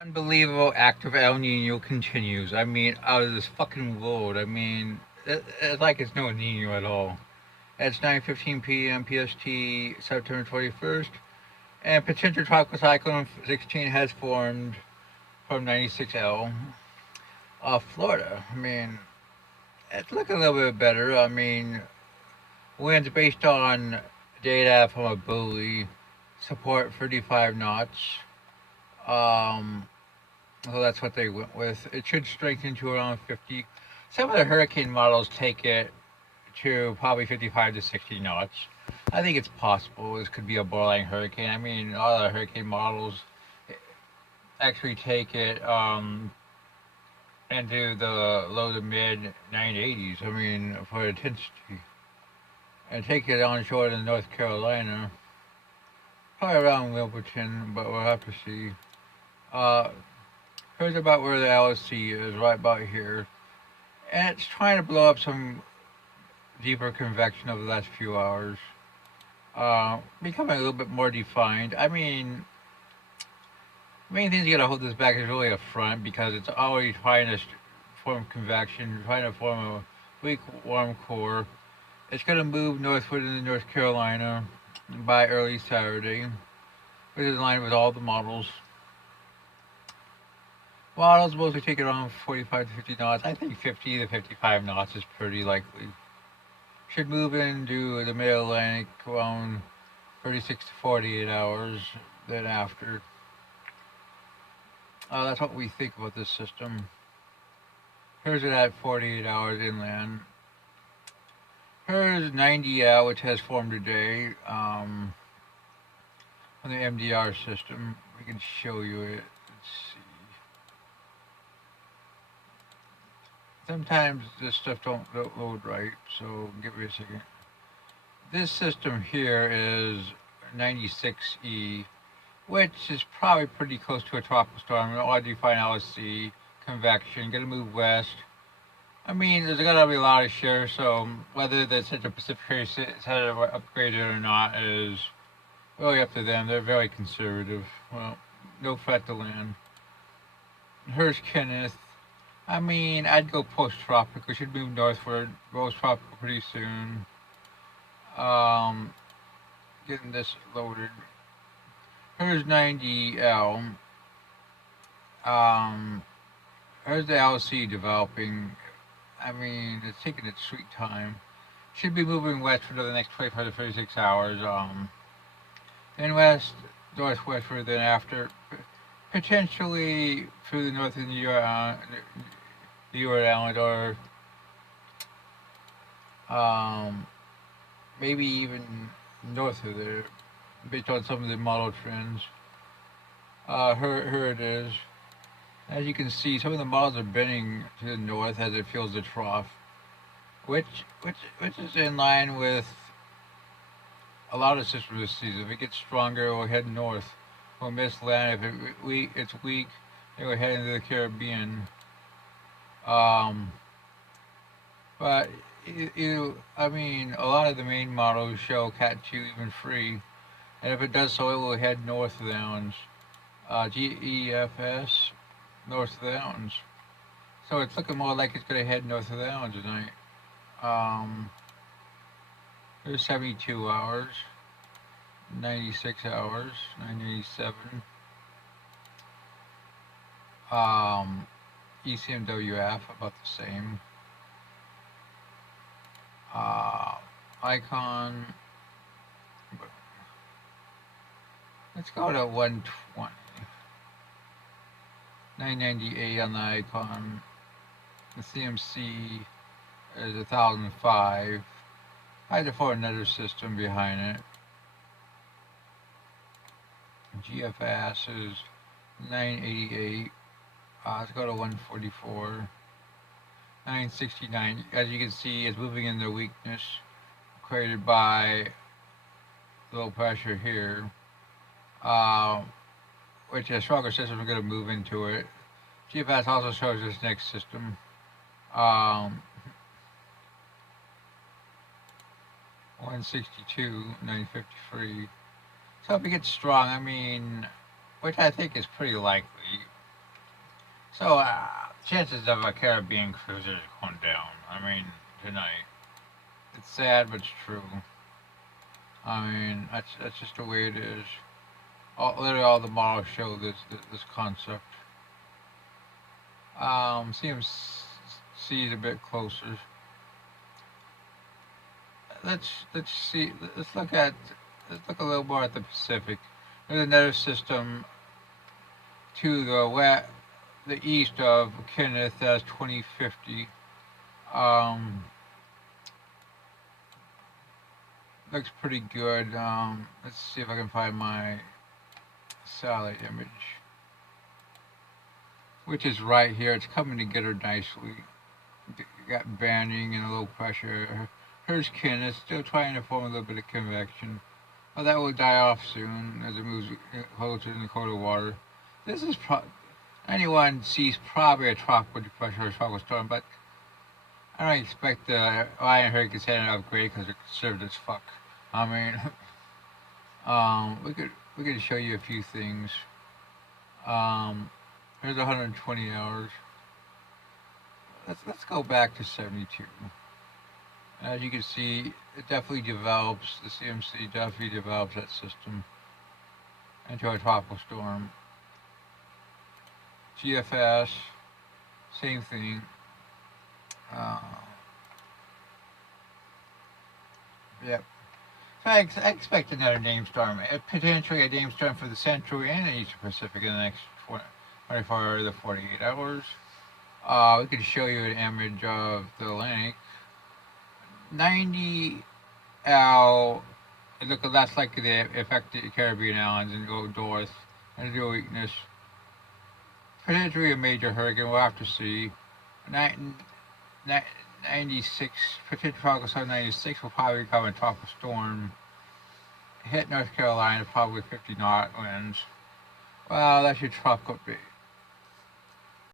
Unbelievable active El Nino continues. I mean, out of this fucking world. I mean, it's like it's no Nino at all. It's 9:15 p.m. PST, September 21st, and potential tropical cyclone 16 has formed from 96L off Florida. I mean, it's looking a little bit better. I mean, winds based on data from a buoy support 35 knots. Um, So that's what they went with. It should strengthen to around 50. Some of the hurricane models take it to probably 55 to 60 knots. I think it's possible this could be a borderline hurricane. I mean, all the hurricane models actually take it into the low to mid 980s. I mean, for intensity. And take it onshore to North Carolina, probably around Wilburton, but we'll have to see. Uh, Here's about where the LSC is, right about here. And it's trying to blow up some deeper convection over the last few hours, becoming a little bit more defined. I mean, the main thing you gotta hold this back is really a front because it's always trying to form convection, trying to form a weak warm core. It's gonna move northward into North Carolina by early Saturday, which is in line with all the models. Models mostly take around 45 to 50 knots. I think 50 to 55 knots is pretty likely. Should move into the mid Atlantic around 36 to 48 hours. Then after, that's what we think about this system. Here's it at 48 hours inland. Here's 90 out, which has formed today on the MDR system. We can show you it. Let's see. Sometimes this stuff don't load right, so give me a second. This system here is 96E, which is probably pretty close to a tropical storm. An odd defined LSC, convection, gonna move west. I mean, there's gonna be a lot of shares, so whether the Central Pacific Center upgraded or not is really up to them. They're very conservative. Well, no threat to land. Here's Kenneth. I mean, I'd go post-tropical. Should move northward, post-tropical pretty soon. Um, Getting this loaded. Here's 90L. Um, Here's the LC developing. I mean, it's taking its sweet time. Should be moving west for the next 25 to 36 hours. Then west, northwestward, then after. Potentially through the north of Leeward Island, or um, maybe even north of there, based on some of the model trends. Here it is. As you can see, some of the models are bending to the north as it fills the trough, which is in line with a lot of systems this season. If it gets stronger, it will head north. We'll miss land. If it's weak, it will head into the Caribbean. Um, but I mean, a lot of the main models show Cat 2 even free, and if it does so, it will head north of the islands. GEFS, north of the islands. So it's looking more like it's going to head north of the islands tonight. Um, there's 72 hours, 96 hours, 987. ECMWF, about the same. Uh, Icon, let's go to 120. 998 on the Icon. The CMC is 1005. I had to put another system behind it. GFS is 988. Let's go to 144. 969. As you can see, it's moving in the weakness created by low pressure here, which a stronger system is going to move into it. GFS also shows this next system. 162, 953. So if it gets strong, I mean, which I think is pretty likely, So, chances of a Caribbean cruiser is going down. I mean, tonight. It's sad, but it's true. I mean, that's just the way it is. Literally, all the models show this concept. CMC is a bit closer. Let's see. Let's look a little more at the Pacific. There's another system to the east of Kenneth that's 2050. Um, looks pretty good. Let's see if I can find my satellite image, which is right here. It's coming together nicely. Got banding and a low pressure. Here's Kenneth, still trying to form a little bit of convection. Well, that will die off soon as it moves closer in the colder water. This is anyone sees probably a tropical depression or a tropical storm, but I don't expect the Iron Hurricane to upgrade because they're conservative as fuck. I mean, we could show you a few things. Here's 120 hours. Let's go back to 72. As you can see, it definitely develops. The CMC definitely develops that system into a tropical storm. GFS, same thing. Yep. So I expect another name storm, potentially a name storm for the Central and the Eastern Pacific in the next 24 to 48 hours. We could show you an image of the Atlantic. 90 L. Look, that's like the affected Caribbean islands and go north and do weakness. Potentially a major hurricane. We'll have to see. 96, potential tropical storm 96 will probably become a tropical storm. Hit North Carolina, probably 50 knot winds. Well, that's your tropical.